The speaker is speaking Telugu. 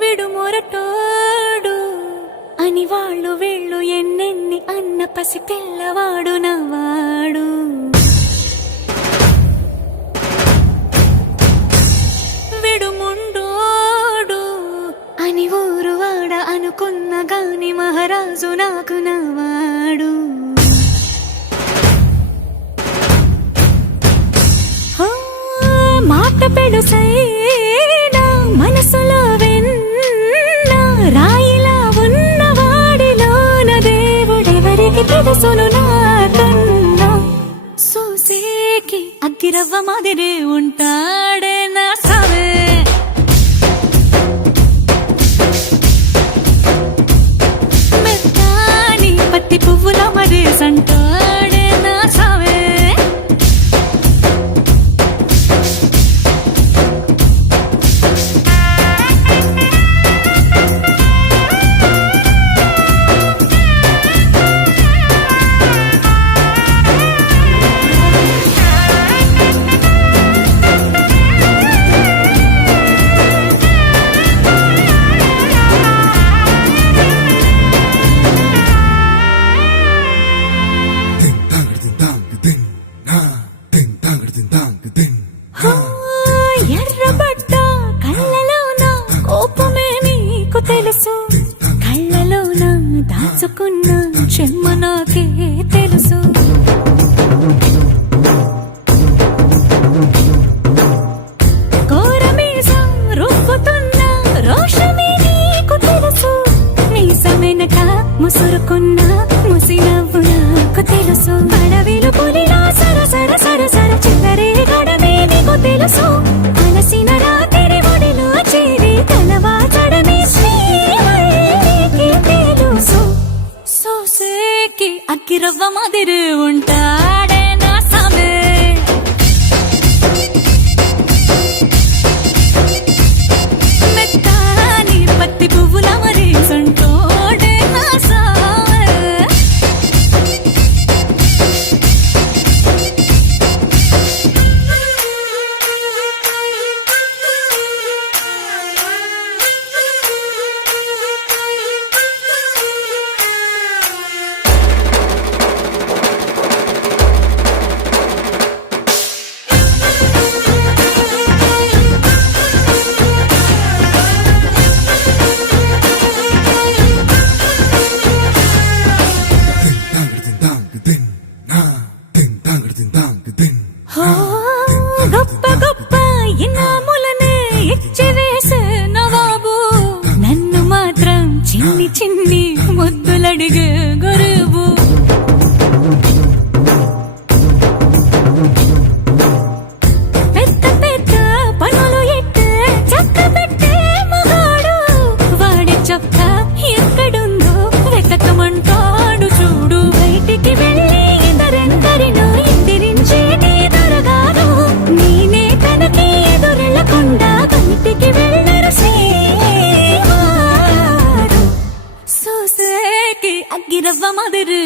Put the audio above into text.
విడుమొరటోడు అని వాళ్ళు వీళ్ళు ఎన్నెన్ని అన్న పసి పిల్లవాడు నవ్వాడు. విడుముండోడు అని ఊరు వాడ అనుకున్న గాని మహారాజు నాకు నవ్వాడు. మాట పెడుసైనా మనసులో వెన్న రాయిలా ఉన్నవాడిలోన దేవుడెవరికి తెలుసును నాకన్నా. సూసేకి అగ్గిరవ్వ మాదిరి ఉంటాడే నా సావే. మెత్తాని పత్తి పువ్వుల మరి సంటాడే నా సావే. ఎర్రబడ్డ కళ్ళలోన కోపమే నీకు తెలుసు, కళ్ళలోన దాచుకున్న చెమ్మ నాకే తెలుసు. కోరమీసం రుబ్బుతున్న రోషమే నీకు తెలుసు, మీసమెనక ముసురుకున్న ముసి నవ్వు నాకు తెలుసు. అడవిలు పులిలా సరసర సరసర చిల్లరే గడమే నీకు తెలుసు, అలసిన రాత్రి ఒడిలో చేరి తలవాచడమే శ్రీకి తెలుసు. సోసేకి అగ్గిరవ్వ మాదిరి ఉంటాడే నా సామే. మెత్తాని పత్తి పువ్వుల మరి సంటోడే నా సామే. గొప్ప గొప్ప ఇనాములనే ఇచ్చి వేసే నవాబు, నన్ను మాత్రం చిన్ని చిన్ని ముద్దులడిగే గురువు. పెద్ద పెద్ద పనులు ఎట్టే చక్క పెట్టే మగాడు, వాడి చొక్క ఎక్కడుందో వెతకమంటాడు చూడు. బయటికి వెళ్ళి ఇద్దరెందరినో ఇంటిరించేటి దొరగాడు, నేనే తనకి ఎదురెళ్ళకుండా బయటికి వెళ్ళరు శ్రీవాడు. సోసేకి అగ్గిరవ్వ మాదిరి